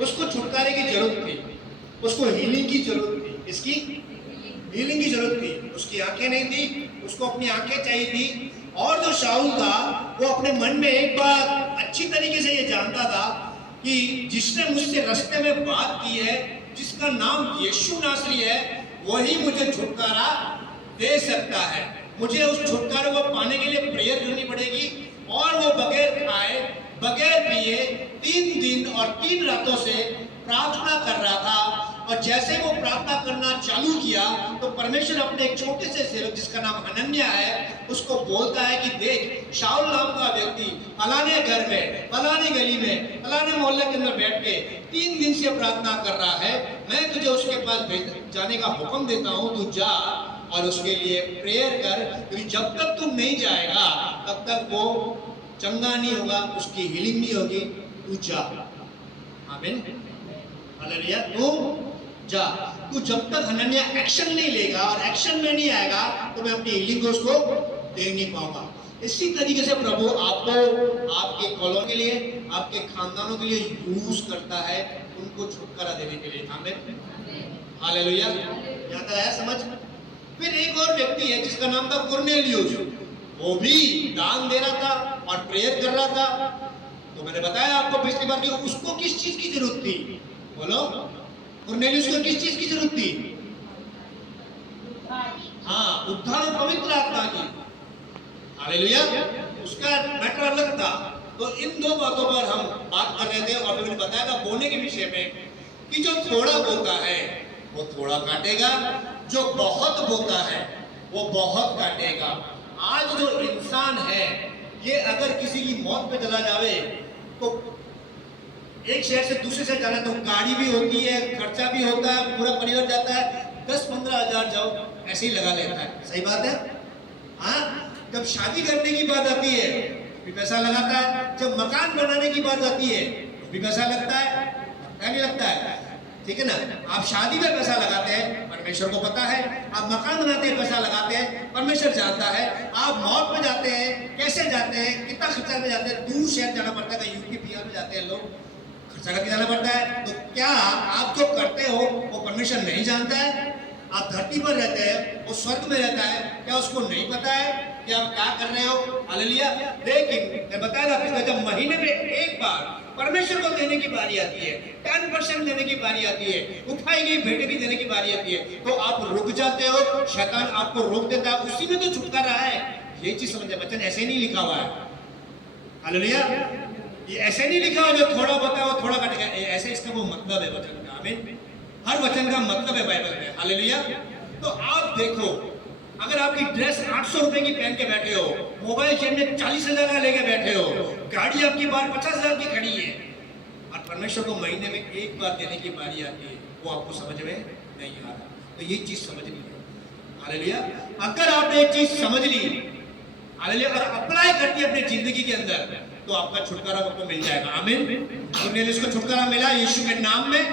उसको छुटकारे की जरूरत थी, उसको हीलिंग की जरूरत थी। इसकी हीलिंग की जरूरत थी। उसकी आंखें नहीं थी, उसको अपनी आंखें चाहिए थी। और जो शाऊल था वो अपने मन में एक बात अच्छी तरीके से ये जानता था कि जिसने मुझसे रास्ते में बात की है, जिसका नाम यीशु नासरी है, वही मुझे छुटकारा दे सकता है। मुझे उस छुटकारे को पाने के लिए प्रेयर करनी पड़ेगी। और वो बगैर खाए बगैर पिए 3 दिन और 3 रातों से प्रार्थना कर रहा था। और जैसे वो प्रार्थना करना चालू किया तो परमेश्वर अपने एक छोटे से सेवक जिसका नाम हनन्याह है उसको बोलता है कि देख, शाऊल नाम का व्यक्ति फलाने घर में, फलाने गली में, फलाने मोहल्ले के अंदर बैठ के 3 दिन से प्रार्थना कर रहा है। मैं तुझे उसके पास जाने का हुक्म देता हूँ, तू जा और उसके लिए प्रेयर कर, क्योंकि जब तक तू नहीं जाएगा तब तक वो चंगा नहीं होगा, उसकी हीलिंग नहीं होगी। तू जा। आमीन, हालेलुया। तू जा। तू जब तक हनन्याह एक्शन नहीं लेगा और एक्शन में नहीं आएगा तो मैं अपनी हीलिंग को उसको दे नहीं पाऊंगा। इसी तरीके से प्रभु आपको आपके कॉलोनी के लिए, आपके खानदानों के लिए यूज करता है, उनको छुटकारा देने के लिए। आमीन, हालेलुया। यहाँ तक आया समझ? फिर एक और व्यक्ति है जिसका नाम था कुरनेलियुस। वो भी दान दे रहा था और प्रेयर कर रहा था। तो मैंने बताया आपको पिछली बार कि उसको किस चीज की जरूरत थी? बोलो, कुरनेलियुस को किस चीज की जरूरत थी? हाँ, उद्धार और पवित्र आत्मा की। हालेलुया। उसका मैटर अलग था। तो इन दो बातों पर हम बात कर रहे थे और मैंने बताया था बोने के विषय में कि जो थोड़ा बोता है वो थोड़ा काटेगा, जो बहुत बोता है वो बहुत काटेगा। आज जो इंसान है ये अगर किसी की मौत पे चला जावे तो एक शहर से दूसरे शहर जाना तो गाड़ी भी होती है, खर्चा भी होता है, पूरा परिवार जाता है, 10-15 हजार जाओ ऐसे ही लगा लेता है। सही बात है? हाँ, जब शादी करने की बात आती है भी पैसा लगाता है, जब मकान बनाने की बात आती है तो भी पैसा लगता है, नहीं लगता है? ठीक है ना? आप शादी में पैसा लगाते हैं, परमेश्वर को पता है। आप मकान बनाते हैं, पैसा लगाते हैं, परमेश्वर जानता है। आप मौत में जाते हैं, कैसे जाते हैं, कितना खर्चा में जाते हैं, दूर शहर जाना पड़ता है, यूपी बिहार में जाते हैं लोग, खर्चा करके जाना पड़ता है। तो क्या आप जो करते हो वो परमेश्वर नहीं जानता है? आप धरती पर रहते हैं, वो स्वर्ग में रहता है, क्या उसको नहीं पता है कि आप क्या कर रहे हो? हालेलुया। लेकिन मैं बताया था जब महीने में एक बार परमेश्वर को देने की बारी आती है, 10% देने की बारी आती है, उठाई गई भेंट भी देने की बारी आती है, तो आप रुक जाते हो, शैतान आपको रोक देता है। उसी में तो छुटकारा है। ये चीज समझे, वचन ऐसे ही नहीं लिखा हुआ है। हालेलुया। ये ऐसे नहीं लिखा हुआ जो थोड़ा बताया वो थोड़ा काटेगा, ऐसे इसका वो मतलब है वचन का। आमीन। हर वचन का मतलब है बाइबल में। हालेलुया। तो आप देखो, अगर आपकी ड्रेस 800 रुपए की पहन के बैठे हो, मोबाइल जेब में 40,000 का लेके बैठे हो, गाड़ी आपकी बाहर 50,000 की खड़ी है और परमेश्वर को महीने में एक बार देने की बारी आती है, वो आपको समझ में नहीं आ रहा। तो ये चीज समझनी है। हालेलुया। अगर आपने एक चीज समझ ली, हालेलुया, और अप्लाई करती है अपनी जिंदगी के अंदर, तो आपका छुटकारा आपको मिल जाएगा। आमीन। कुरनेलियुस को छुटकारा मिला यीशु के नाम में,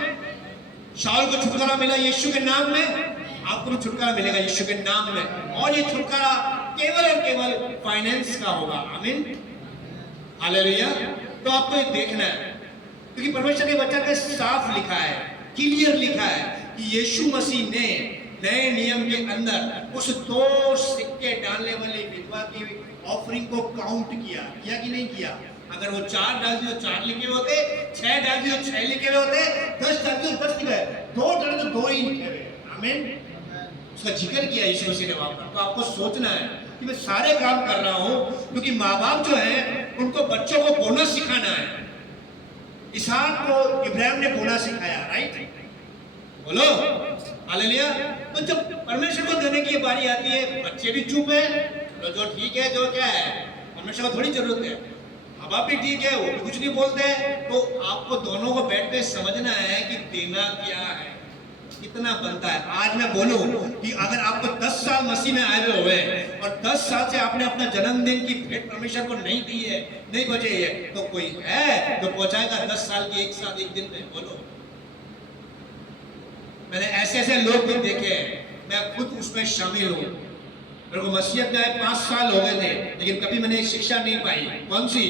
शाऊल को छुटकारा मिला यीशु के नाम में, आपको भी छुटकारा मिलेगा यीशु के नाम में। और ये छुटकारा केवल और केवल फाइनेंस का होगा। आमीन, हालेलुया। तो आपको ये देखना है, क्योंकि परमेश्वर के वचन में साफ लिखा है, क्लियर लिखा है कि यीशु मसीह ने नए नियम के अंदर उस 2 सिक्के डालने वाली विधवा की ऑफरिंग को काउंट किया कि नहीं किया? अगर वो 4 डाल दिए तो 4 लिखे हुए होते, 6 डाल दिए तो 6 लिखे हुए होते, 10 डाल दिए तो 10 लिखे, 2 डाल तो 2 ही लिखे हुए। आमीन। उसका जिक्र किया यीशु मसीह ने वहां पर। तो आपको सोचना है कि मैं सारे काम कर रहा हूं क्योंकि माँ बाप जो है उनको बच्चों को बोनस सिखाना है। इसहाक को इब्राहिम ने बोनस सिखाया, राइट? बोलो, हालेलुया। तो जब परमेश्वर को देने की बारी आती है, बच्चे भी चुप है, तो जो ठीक है, जो क्या है, परमेश्वर को थोड़ी जरूरत है। माँ बाप भी ठीक है, वो भी कुछ नहीं बोलते हैं। तो आपको दोनों को बैठ के समझना है कि देना क्या है, कितना बनता है। आज मैं बोलूं कि अगर आपको 10 साल मसीह में आए हुए और 10 साल से आपने अपना जन्मदिन की भेंट परमेश्वर को नहीं दी है, नहीं पहुंचाई है, तो कोई है जो पहुंचाएगा 10 साल की एक साथ एक दिन में? बोलो। मैंने ऐसे ऐसे लोग भी देखे हैं, मैं खुद उसमें शामिल हूं। मेरे को मसीहत में आए 5 साल हो गए थे, लेकिन कभी मैंने शिक्षा नहीं पाई। कौन सी?